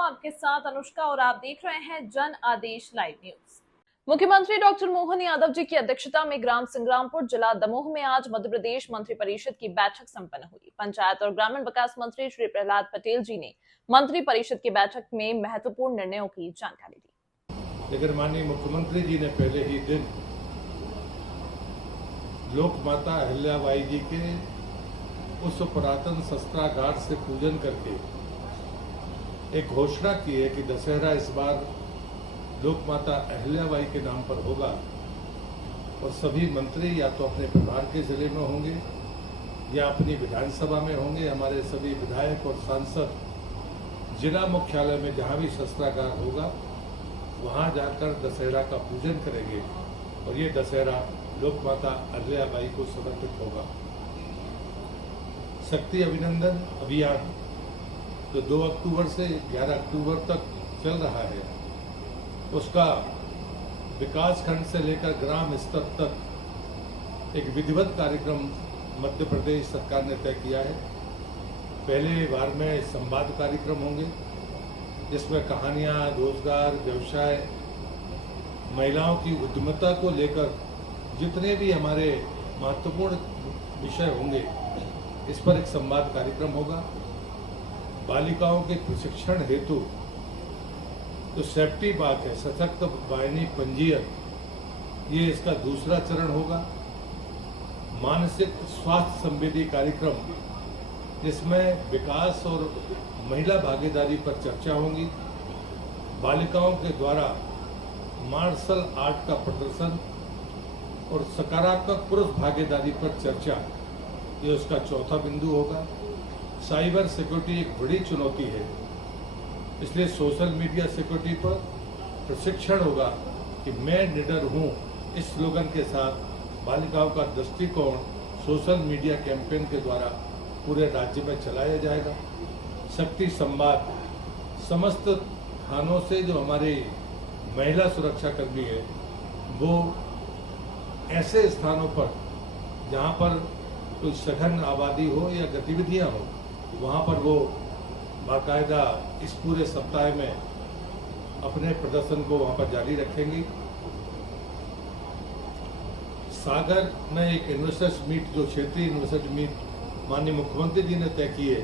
हूं आपके साथ अनुष्का और आप देख रहे हैं जन आदेश लाइव न्यूज। मुख्यमंत्री डॉक्टर मोहन यादव जी की अध्यक्षता में ग्राम संग्रामपुर जिला दमोह में आज मध्य प्रदेश मंत्रिपरिषद की बैठक संपन्न हुई। पंचायत और ग्रामीण विकास मंत्री श्री प्रहलाद पटेल जी ने मंत्रिपरिषद की बैठक में महत्वपूर्ण निर्णयों की जानकारी दी। लेकिन माननीय मुख्यमंत्री जी ने पहले ही दिन लोक माता अहिल्याबाई जी के उस पुरातन शस्त्रागार से पूजन करके एक घोषणा की है कि दशहरा इस बार लोक माता अहिल्याबाई के नाम पर होगा और सभी मंत्री या तो अपने प्रभार के जिले में होंगे या अपनी विधानसभा में होंगे। हमारे सभी विधायक और सांसद जिला मुख्यालय में जहां भी शस्त्रागार होगा वहां जाकर दशहरा का पूजन करेंगे और ये दशहरा लोक माता अहिल्याबाई को समर्पित होगा। शक्ति अभिनंदन अभियान जो 2 अक्टूबर से 11 अक्टूबर तक चल रहा है, उसका विकास खंड से लेकर ग्राम स्तर तक एक विधिवत कार्यक्रम मध्य प्रदेश सरकार ने तय किया है। पहले बार में संवाद कार्यक्रम होंगे जिसमें कहानियां, रोजगार, व्यवसाय, महिलाओं की उद्यमिता को लेकर जितने भी हमारे महत्वपूर्ण विषय होंगे इस पर एक संवाद कार्यक्रम होगा। बालिकाओं के प्रशिक्षण हेतु जो सेफ्टी बात है, सशक्त वाहिनी पंजीयन, ये इसका दूसरा चरण होगा। मानसिक स्वास्थ्य संवेदी कार्यक्रम जिसमें विकास और महिला भागीदारी पर चर्चा होगी। बालिकाओं के द्वारा मार्शल आर्ट का प्रदर्शन और सकारात्मक पुरुष भागीदारी पर चर्चा, ये उसका चौथा बिंदु होगा। साइबर सिक्योरिटी एक बड़ी चुनौती है, इसलिए सोशल मीडिया सिक्योरिटी पर प्रशिक्षण होगा कि मैं निडर हूं। इस स्लोगन के साथ बालिकाओं का दृष्टिकोण सोशल मीडिया कैंपेन के द्वारा पूरे राज्य में चलाया जाएगा। शक्ति संवाद समस्त थानों से जो हमारे महिला सुरक्षा कर्मी है वो ऐसे स्थानों पर जहां पर कोई सघन आबादी हो या गतिविधियां हो वहां पर वो बाकायदा इस पूरे सप्ताह में अपने प्रदर्शन को वहां पर जारी रखेंगी। सागर में एक इन्वेस्टर्स मीट, जो क्षेत्रीय इन्वेस्टर्स मीट माननीय मुख्यमंत्री जी ने तय की है,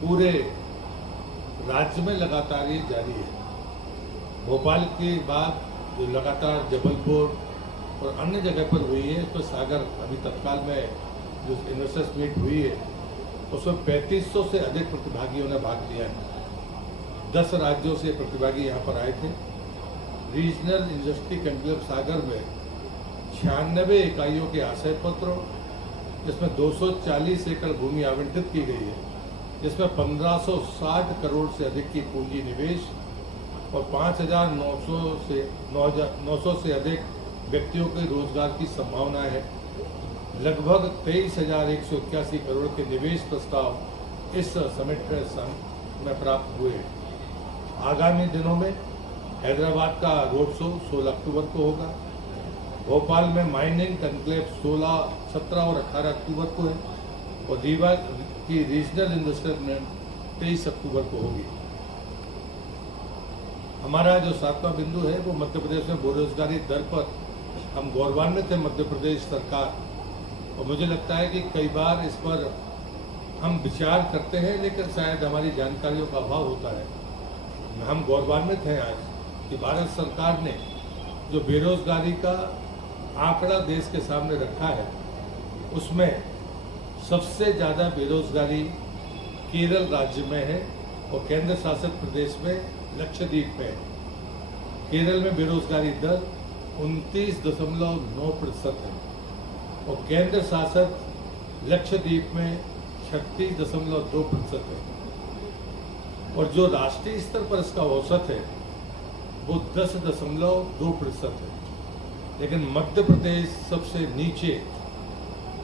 पूरे राज्य में लगातार ये जारी है। भोपाल के बाद जो लगातार जबलपुर और अन्य जगह पर हुई है, तो सागर अभी तत्काल में जो इन्वेस्टर्स मीट हुई है उसमें 3500 से अधिक प्रतिभागियों ने भाग लिया है। 10 राज्यों से प्रतिभागी यहाँ पर आए थे। रीजनल इंडस्ट्री कॉन्क्लेव सागर में 96 इकाइयों के आशय पत्र, जिसमें 240 एकड़ भूमि आवंटित की गई है, जिसमें 1560 करोड़ से अधिक की पूंजी निवेश और 900 से अधिक व्यक्तियों के रोजगार की संभावना है। लगभग 23,181 करोड़ के निवेश प्रस्ताव इस समिट में प्राप्त हुए। आगामी दिनों में हैदराबाद का रोड शो 16 अक्टूबर को होगा। भोपाल में माइनिंग कॉन्क्लेव 16, 17 और 18 अक्टूबर को है और रीवा की रीजनल इन्वेस्टमेंट 23 अक्टूबर को होगी। हमारा जो 7वां बिंदु है वो मध्य प्रदेश में बेरोजगारी दर पर हम गौरवान्वित है मध्य प्रदेश सरकार, और मुझे लगता है कि कई बार इस पर हम विचार करते हैं लेकिन शायद हमारी जानकारियों का अभाव होता है। हम गौरवान्वित हैं आज कि भारत सरकार ने जो बेरोजगारी का आंकड़ा देश के सामने रखा है उसमें सबसे ज़्यादा बेरोजगारी केरल राज्य में है और केंद्र शासित प्रदेश में लक्षद्वीप में है। केरल में बेरोजगारी दर 29.9% है और केंद्र शासित लक्षद्वीप में 36.2% है और जो राष्ट्रीय स्तर पर इसका औसत है वो 10.2% है। लेकिन मध्य प्रदेश सबसे नीचे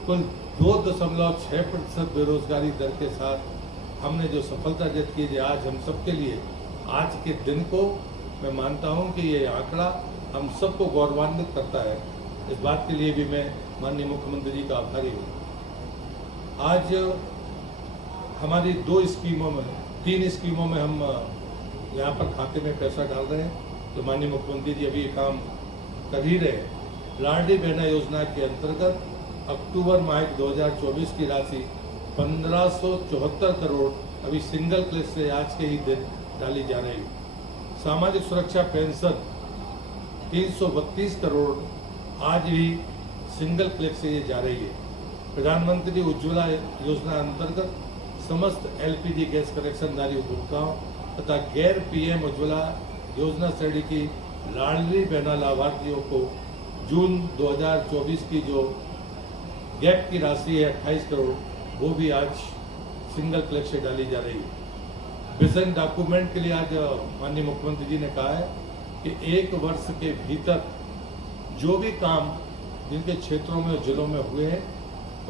कुल 2.6% बेरोजगारी दर के साथ हमने जो सफलता अर्जित की है, आज हम सबके लिए आज के दिन को मैं मानता हूं कि ये आंकड़ा हम सबको गौरवान्वित करता है। इस बात के लिए भी मैं माननीय मुख्यमंत्री जी का आभारी हूँ। आज हमारी 2 स्कीमों में 3 स्कीमों में हम यहाँ पर खाते में पैसा डाल रहे हैं। तो माननीय मुख्यमंत्री जी अभी ये काम कर ही रहे हैं। लाडली बहना योजना के अंतर्गत अक्टूबर माह 2024 की राशि 1574 करोड़ अभी सिंगल क्लिक से आज के ही दिन डाली जा रही है। सामाजिक सुरक्षा पेंशन 332 करोड़ आज भी सिंगल क्लिक से ये जा रही है। प्रधानमंत्री उज्ज्वला योजना अंतर्गत समस्त एलपीजी गैस कनेक्शनधारी उपभोक्ताओं तथा गैर पीएम उज्ज्वला योजना श्रेणी की लाडली बहना लाभार्थियों को जून 2024 की जो गैप की राशि है 28 करोड़, वो भी आज सिंगल क्लिक से डाली जा रही है। विजन डॉक्यूमेंट के लिए आज माननीय मुख्यमंत्री जी ने कहा है कि 1 वर्ष के भीतर जो भी काम जिनके क्षेत्रों में और जिलों में हुए हैं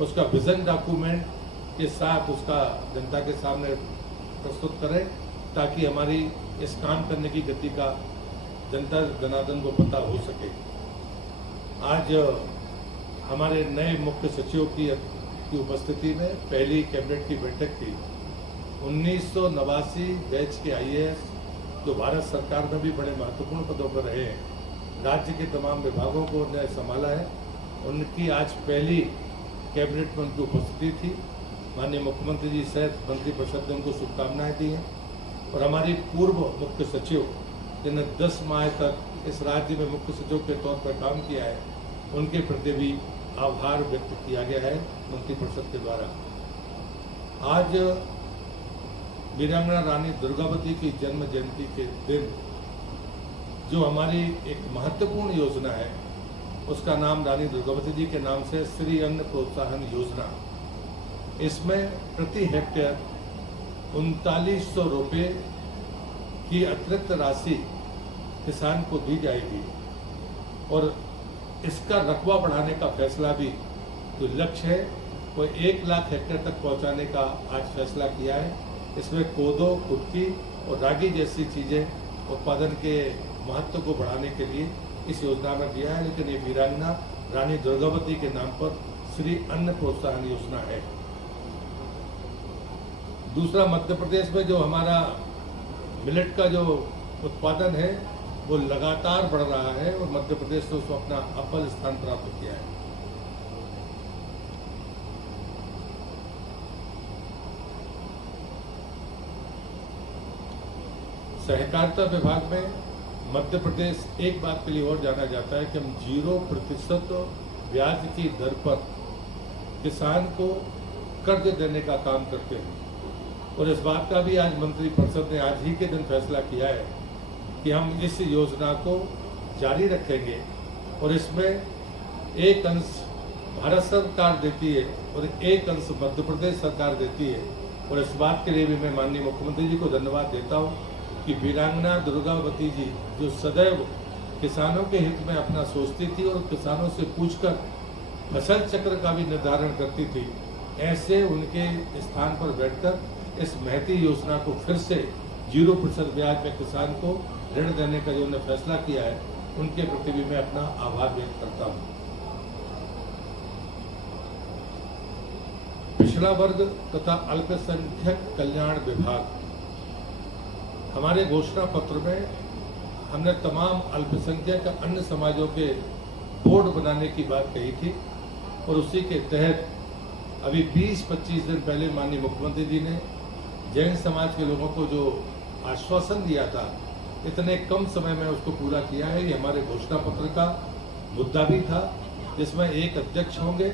उसका विजन डॉक्यूमेंट के साथ उसका जनता के सामने प्रस्तुत करें, ताकि हमारी इस काम करने की गति का जनता जनार्दन को पता हो सके। आज हमारे नए मुख्य सचिव की उपस्थिति में पहली कैबिनेट की बैठक थी। 1989 बैच के आईएएस जो भारत सरकार में भी बड़े महत्वपूर्ण पदों पर रहे हैं, राज्य के तमाम विभागों को उन्होंने संभाला है, उनकी आज पहली कैबिनेट में उनकी उपस्थिति थी। माननीय मुख्यमंत्री जी सहित मंत्रिपरिषद ने उनको शुभकामनाएं दी हैं। और हमारी पूर्व मुख्य सचिव जिन्हें 10 माह तक इस राज्य में मुख्य सचिव के तौर पर काम किया है, उनके प्रति भी आभार व्यक्त किया गया है मंत्रिपरिषद के द्वारा। आज वीरांगना रानी दुर्गावती की जन्म जयंती के दिन जो हमारी एक महत्वपूर्ण योजना है, उसका नाम रानी दुर्गावती जी के नाम से श्री अन्न प्रोत्साहन योजना। इसमें प्रति हेक्टेयर 3900 रुपये की अतिरिक्त राशि किसान को दी जाएगी और इसका रकबा बढ़ाने का फैसला भी जो लक्ष्य है वो 1 लाख हेक्टेयर तक पहुंचाने का आज फैसला किया है। इसमें कोदो, कुटकी और रागी जैसी चीजें उत्पादन के महत्व को बढ़ाने के लिए इस योजना में दिया है। लेकिन ये वीरांगना रानी दुर्गावती के नाम पर श्री अन्न प्रोत्साहन योजना है। दूसरा, मध्य प्रदेश में जो हमारा मिलेट का जो उत्पादन है वो लगातार बढ़ रहा है और मध्य प्रदेश ने उसको अपना अव्वल स्थान प्राप्त किया है। सहकारिता विभाग में मध्य प्रदेश एक बात के लिए और जाना जाता है कि हम 0% ब्याज की दर पर किसान को कर्ज देने का काम करते हैं। और इस बात का भी आज मंत्रिपरिषद ने आज ही के दिन फैसला किया है कि हम इस योजना को जारी रखेंगे और इसमें एक अंश भारत सरकार देती है और एक अंश मध्य प्रदेश सरकार देती है। और इस बात के लिए भी मैं माननीय मुख्यमंत्री जी को धन्यवाद देता हूँ कि वीरांगना दुर्गावती जी जो सदैव किसानों के हित में अपना सोचती थी और किसानों से पूछकर फसल चक्र का भी निर्धारण करती थी, ऐसे उनके स्थान पर बैठकर इस महती योजना को फिर से 0% ब्याज में किसान को ऋण देने का जो उन्होंने फैसला किया है, उनके प्रति भी मैं अपना आभार व्यक्त करता हूँ। पिछड़ा वर्ग तथा अल्पसंख्यक कल्याण विभाग, हमारे घोषणा पत्र में हमने तमाम अल्पसंख्यक अन्य समाजों के बोर्ड बनाने की बात कही थी और उसी के तहत अभी 20-25 दिन पहले माननीय मुख्यमंत्री जी ने जैन समाज के लोगों को जो आश्वासन दिया था, इतने कम समय में उसको पूरा किया है। ये हमारे घोषणा पत्र का मुद्दा भी था, जिसमें एक अध्यक्ष होंगे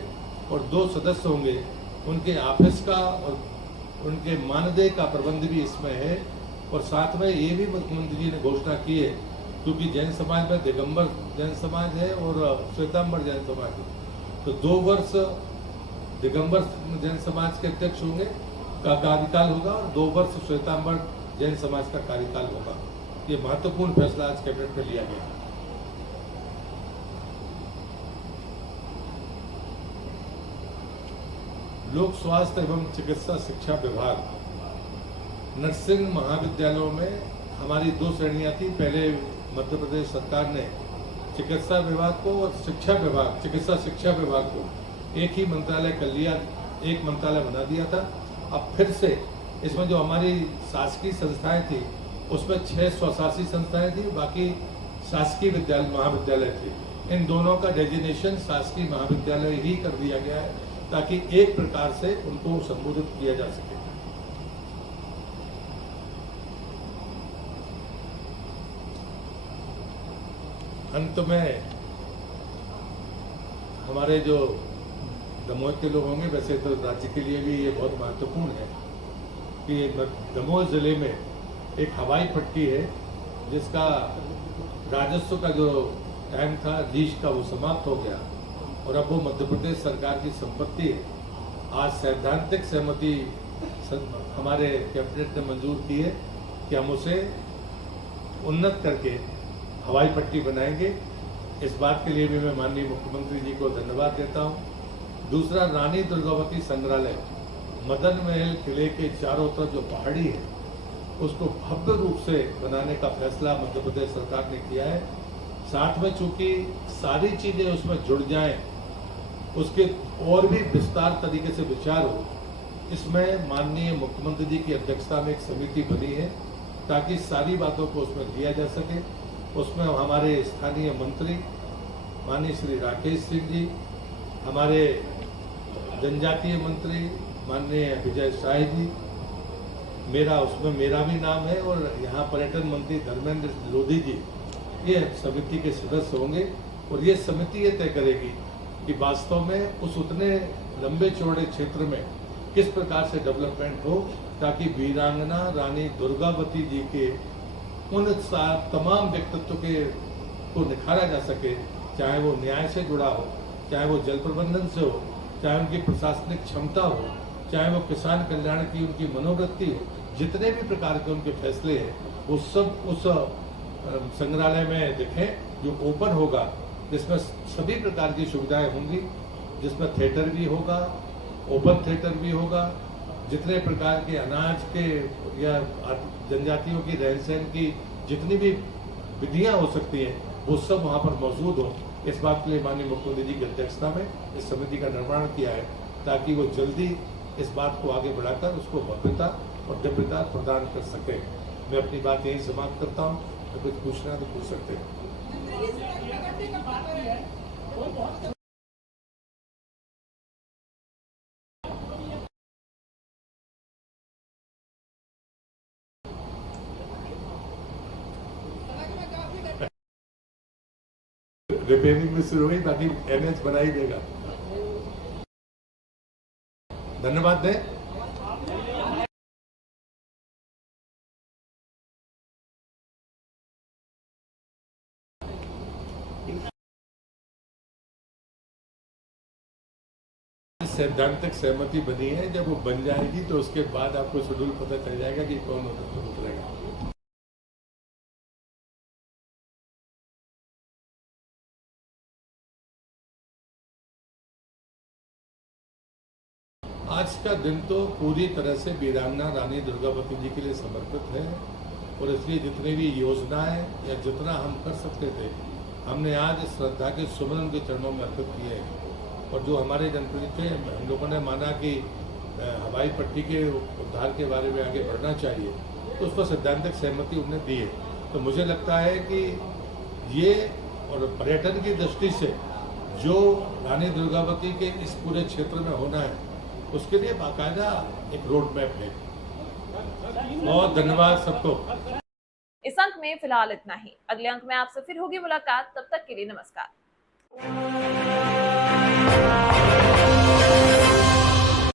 और 2 सदस्य होंगे। उनके ऑफिस का और उनके मानदेय का प्रबंध भी इसमें है। और साथ में ये भी मुख्यमंत्री जी ने घोषणा की है, क्योंकि जैन समाज में दिगंबर जैन समाज है और श्वेतांबर जैन समाज है, तो 2 वर्ष दिगंबर जैन समाज के अध्यक्ष होंगे का कार्यकाल होगा और 2 वर्ष श्वेतांबर जैन समाज का कार्यकाल होगा। ये महत्वपूर्ण फैसला आज कैबिनेट में लिया गया। लोक स्वास्थ्य एवं चिकित्सा शिक्षा विभाग, नर्सिंग महाविद्यालयों में हमारी 2 श्रेणियां थी। पहले मध्य प्रदेश सरकार ने चिकित्सा विभाग को और शिक्षा विभाग, चिकित्सा शिक्षा विभाग को एक ही मंत्रालय कर लिया, एक मंत्रालय बना दिया था। अब फिर से इसमें जो हमारी शासकीय संस्थाएं थी उसमें 6 स्वशासी संस्थाएं थी, बाकी शासकीय विद्यालय महाविद्यालय थे। इन दोनों का डेजिग्नेशन शासकीय महाविद्यालय ही कर दिया गया है ताकि एक प्रकार से उनको संबोधित किया जा सके। अंत में हमारे जो दमोह के लोग होंगे, वैसे तो राज्य के लिए भी ये बहुत महत्वपूर्ण है कि दमोह जिले में एक हवाई पट्टी है जिसका राजस्व का जो टाइम था लीज का वो समाप्त हो गया और अब वो मध्य प्रदेश सरकार की संपत्ति है। आज सैद्धांतिक सहमति हमारे कैबिनेट ने मंजूर की है कि हम उसे उन्नत करके हवाई पट्टी बनाएंगे। इस बात के लिए भी मैं माननीय मुख्यमंत्री जी को धन्यवाद देता हूँ। दूसरा, रानी दुर्गावती संग्रहालय मदन महल किले के चारों तरफ जो पहाड़ी है उसको भव्य रूप से बनाने का फैसला मध्य प्रदेश सरकार ने किया है। साथ में चूंकि सारी चीजें उसमें जुड़ जाएं, उसके और भी विस्तार तरीके से विचार हो, इसमें माननीय मुख्यमंत्री जी की अध्यक्षता में एक समिति बनी है ताकि सारी बातों को उसमें लिया जा सके। उसमें हमारे स्थानीय मंत्री माननीय श्री राकेश सिंह जी, हमारे जनजातीय मंत्री माननीय विजय शाह जी, उसमें मेरा भी नाम है और यहाँ पर्यटन मंत्री धर्मेंद्र लोधी जी, ये समिति के सदस्य होंगे और ये समिति ये तय करेगी कि वास्तव में उस उतने लंबे चौड़े क्षेत्र में किस प्रकार से डेवलपमेंट हो ताकि वीरांगना रानी दुर्गावती जी के उन तमाम व्यक्तित्व को निखारा जा सके, चाहे वो न्याय से जुड़ा हो, चाहे वो जल प्रबंधन से हो, चाहे उनकी प्रशासनिक क्षमता हो, चाहे वो किसान कल्याण की उनकी मनोवृत्ति हो, जितने भी प्रकार के उनके फैसले हैं वो सब उस संग्रहालय में दिखें जो ओपन होगा, जिसमें सभी प्रकार की सुविधाएं होंगी, जिसमें थिएटर भी होगा, ओपन थिएटर भी होगा, जितने प्रकार के अनाज के या जनजातियों की रहन सहन की जितनी भी विधियां हो सकती हैं वो सब वहां पर मौजूद हो। इस बात के लिए माननीय मुख्यमंत्री जी की अध्यक्षता में इस समिति का निर्माण किया है ताकि वो जल्दी इस बात को आगे बढ़ाकर उसको भव्यता और दिव्यता प्रदान कर सके। मैं अपनी बात यहीं समाप्त करता हूँ। तो कुछ पूछना तो पूछ सकते हैं। रिपेयरिंग में शुरू हुई, बाकी एनएच बना ही देगा। धन्यवाद दें। सैद्धांतिक सहमति बनी है, जब वो बन जाएगी तो उसके बाद आपको शेड्यूल पता चल जाएगा कि कौन उतरेगा। आज का दिन तो पूरी तरह से वीरांगना रानी दुर्गावती जी के लिए समर्पित है और इसलिए जितनी भी योजनाएं या जितना हम कर सकते थे हमने आज श्रद्धा के सुमन के चरणों में अर्पित किए हैं। और जो हमारे जनप्रतिनिधि थे, हम लोगों ने माना कि हवाई पट्टी के उद्धार के बारे में आगे बढ़ना चाहिए, तो उस पर सैद्धांतिक सहमति उन्हें दी है। तो मुझे लगता है कि ये और पर्यटन की दृष्टि से जो रानी दुर्गावती के इस पूरे क्षेत्र में होना है उसके लिए बाकायदा एक रोड मैप है। बहुत धन्यवाद सबको। इस अंक में फिलहाल इतना ही। अगले अंक में आपसे फिर होगी मुलाकात। तब तक के लिए नमस्कार।